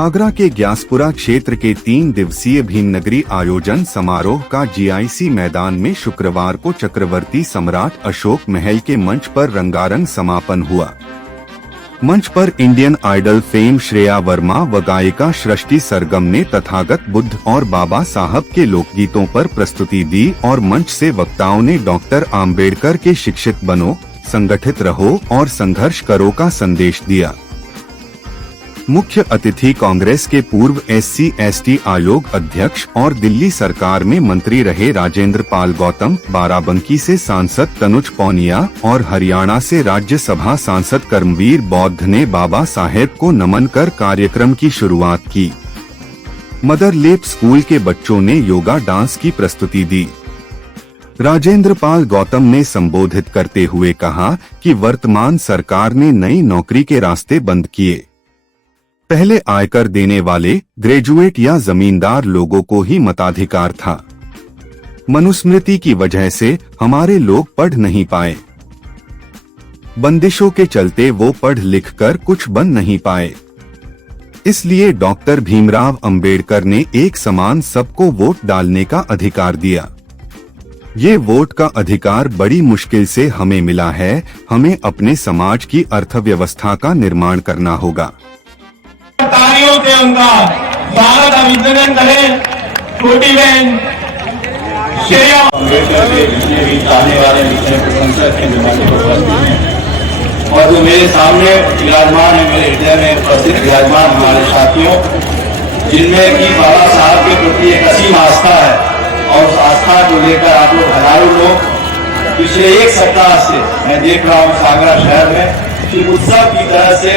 आगरा के ग्यासपुरा क्षेत्र के 3 दिवसीय भीमनगरी आयोजन समारोह का जीआईसी मैदान में शुक्रवार को चक्रवर्ती सम्राट अशोक महल के मंच पर रंगारंग समापन हुआ। मंच पर Indian Idol fame Shreya Verma व गायिका सृष्टि सरगम ने तथागत बुद्ध और बाबा साहब के लोकगीतों पर प्रस्तुति दी और मंच से वक्ताओं ने डॉक्टर आम्बेडकर के शिक्षित बनो, संगठित रहो और संघर्ष करो का संदेश दिया। मुख्य अतिथि कांग्रेस के पूर्व SC/ST आयोग अध्यक्ष और दिल्ली सरकार में मंत्री रहे राजेंद्र पाल गौतम, बाराबंकी से सांसद तनुज पौनिया और हरियाणा से राज्यसभा सांसद कर्मवीर बौद्ध ने बाबा साहेब को नमन कर कार्यक्रम की शुरुआत की। मदर लेप स्कूल के बच्चों ने योगा डांस की प्रस्तुति दी। राजेंद्र पाल गौतम ने संबोधित करते हुए कहा कि वर्तमान सरकार ने नई नौकरी के रास्ते बंद किए। पहले आयकर देने वाले ग्रेजुएट या जमींदार लोगों को ही मताधिकार था। मनुस्मृति की वजह से हमारे लोग पढ़ नहीं पाए। बंदिशों के चलते वो पढ़ लिख कर कुछ बन नहीं पाए। इसलिए डॉक्टर भीमराव अंबेडकर ने एक समान सबको वोट डालने का अधिकार दिया। ये वोट का अधिकार बड़ी मुश्किल से हमें मिला है। हमें अपने समाज की अर्थव्यवस्था का निर्माण करना होगा। तालियों से उनका स्वागत अभिनंदन करें। छोटी बहन श्रेया अम्बेडकर के जितने भी चाहने वाले जितने प्रशंसक हैं और जो मेरे सामने विराजमान है, मेरे हृदय में उपस्थित विराजमान हमारे साथियों, जिनमें की बाबा साहब के प्रति एक असीम आस्था है और उस आस्था को लेकर आप लोग हजारों लोग पिछले एक सप्ताह से मैं देख रहा हूँ आगरा शहर में कि उत्सव की तरह से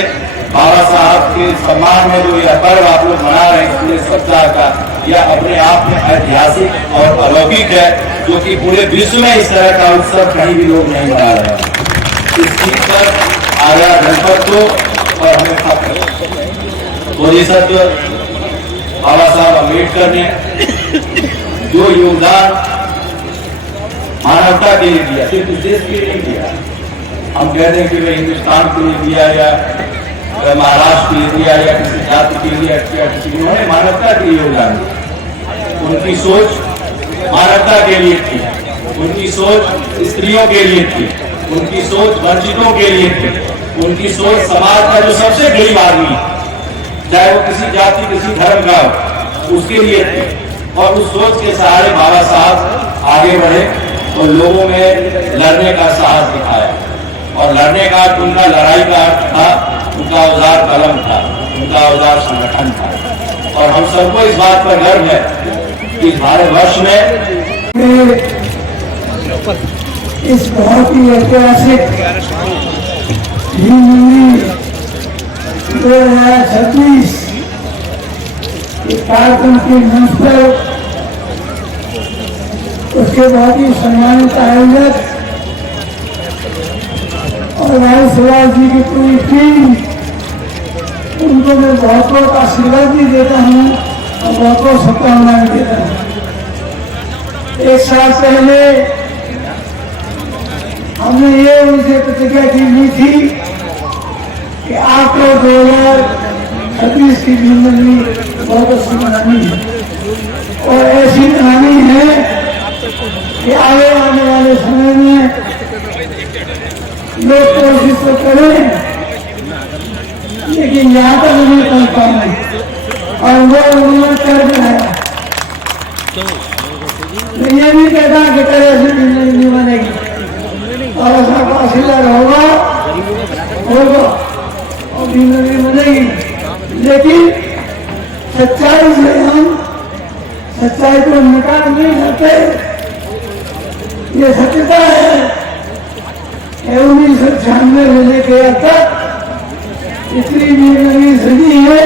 बाबा साहब के सम्मान में जो यह पर्व आप लोग मना रहे हैं पूरे सप्ताह का, यह अपने आप में ऐतिहासिक और अलौकिक है, जो कि पूरे विश्व में इस तरह का उत्सव कहीं भी लोग नहीं मना रहे हैं। इस चीज पर आगरा जनपद को और हमें बोधिसत्व बाबा साहब अम्बेडकर ने जो योगदान मानवता के लिए दिया, सिर्फ इस देश के लिए नहीं दिया। हम कहते हैं कि वे हिंदुस्तान के लिए दिया या महाराष्ट्र के लिए दिया या किसी जाति के लिए या किसी, उन्होंने मानवता के लिए योगदान दिया। उनकी सोच मानवता के लिए थी, उनकी सोच स्त्रियों के लिए थी, उनकी सोच वंचितों के लिए थी, उनकी सोच समाज का जो सबसे गरीब आदमी, चाहे वो किसी जाति किसी धर्म का हो, उसके लिए थी। और उस सोच के सहारे बाबा साहब आगे बढ़े और लोगों में लड़ने का साहस दिखाया। और लड़ने का उनका लड़ाई का अर्थ था, उनका औजार कलम था, उनका औजार संगठन था। और हम सबको इस बात पर गर्व है कि इस भारतवर्ष में इस बहुत ही ऐतिहासिक भीमनगरी 2026 कार्यक्रम के मंच पर उसके बहुत ही सम्मानित आयोजक और रायसभा जी की पूरी टीम, उनको मैं बहुत बहुत आशीर्वाद भी देता हूँ और बहुत बहुत शुभकामनाएं देता हूँ। एक साल पहले हमने ये उनसे प्रतिज्ञा की हुई थी कि आपको 2026 की भीमनगरी बहुत अच्छी बनानी है और ऐसी बनानी है कि आगे आने वाले समय में लोग कोशिश तो करें, लेकिन यहाँ तक नहीं पहुँच पाए और वो उन्होंने कर दिखाया। मैं ये नहीं कहता कि तरह से भीमनगरी नहीं बनेगी और ऐसा काशिदार होगा और भीमनगरी बनेगी, लेकिन सच्चाई से हम सच्चाई को निकाल नहीं सकते। ये सत्यता है 1996 से लेकर अब तक इतनी भीमनगरी सजी है,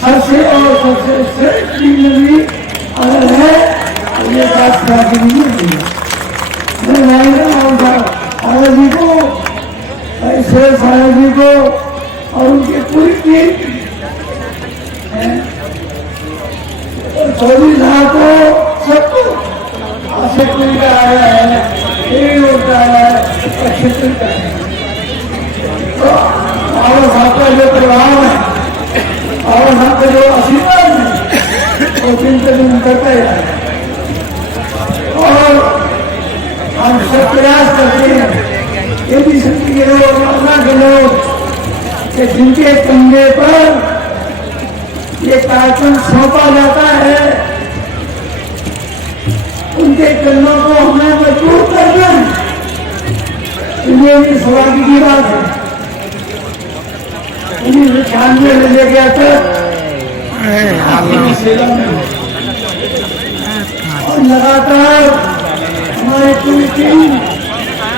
सबसे और सबसे श्रेष्ठ भीमनगरी अगर है तो ये बात की नहीं है। मैं नरेंद्र साहब जी को, ऐश्वर्य साहब जी को और उनकी पूरी टीम और 24 साहब को सबको आशक्त का आया है, होता है क्षेत्र का है। तो बाबा साहब का जो परिवार है और बाबा साहब का जो आशीर्वाद है वो दिन पे दिन करता ही है। और हम सब प्रयास करते हैं ये भी शक्ति के लोग अपना के लोग कि जिनके कंधे पर ये कार्यक्रम सौंपा जाता है उनके कन्नों को हमें मजबूत कर दें। ये भी सौभाग्य की बात है। 1996 में ले गया था और लगातार हमारी पूरी टीम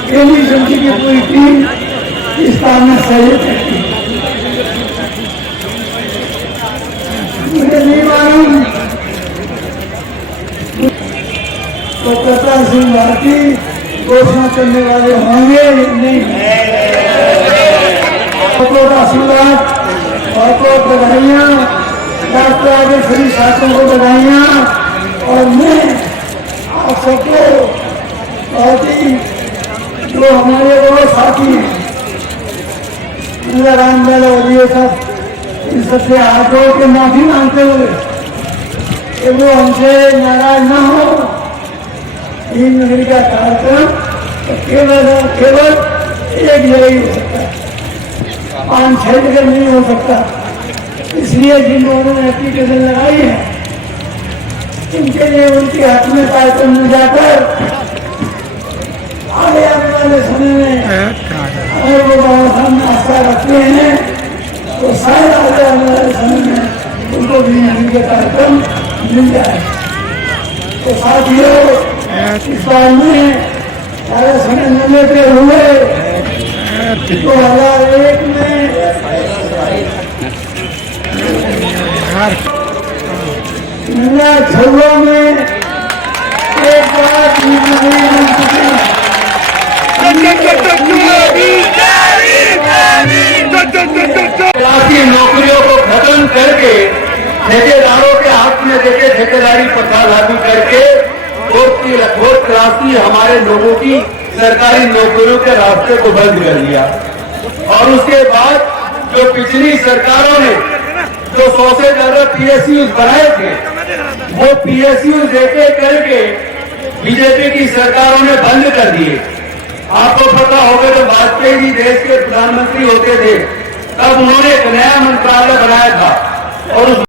केंद्रीय समिति की पूरी टीम इस काम में सहयोग करती है। मुझे नहीं मालूम तो प्रताप सिंह भारती घोषणा करने वाले होंगे नहीं। बहुत आशीर्वाद, बहुत बधाइयाँ, डॉक्टर आगे सभी छात्रों को बधाइयाँ। और मैं आप सबको बहुत ही जो हमारे वो साथी हैं राम लाल साहब इन सबसे हाथ जोड़ के माफी मांगते हुए कि वो हमसे नाराज न हो। तीन नगरी का कार्यक्रम तो केवल और केवल एक जगह ही हो सकता है, 5-6 जगह नहीं हो सकता। इसलिए जिन लोगों ने एप्लीकेशन लगाई है इनके लिए उनके हाथ में कार्यक्रम में जाकर आगे आने वाले समय में अगर वो बाबा साहब में आस्था रखते हैं तो शायद आगे आने वाले समय में उनको भी नगरी का कार्यक्रम मिल जाए। तो साथियों इस बार में सारे समय न लेते हुए 2001 में 2016 में एक बार नौकरियों को खत्म करके ठेकेदारों के हाथ में देके ठेकेदारी प्रथा लागू करके फोर्थ क्लास हमारे लोगों की सरकारी नौकरियों के रास्ते को बंद कर दिया। और उसके बाद जो पिछली सरकारों ने जो 100 से ज्यादा PSU बनाए थे वो PSU देके करके बीजेपी की सरकारों ने बंद कर दिए। आपको पता होगा जब वाजपेयी जी देश के प्रधानमंत्री होते थे तब उन्होंने एक नया मंत्रालय बनाया था और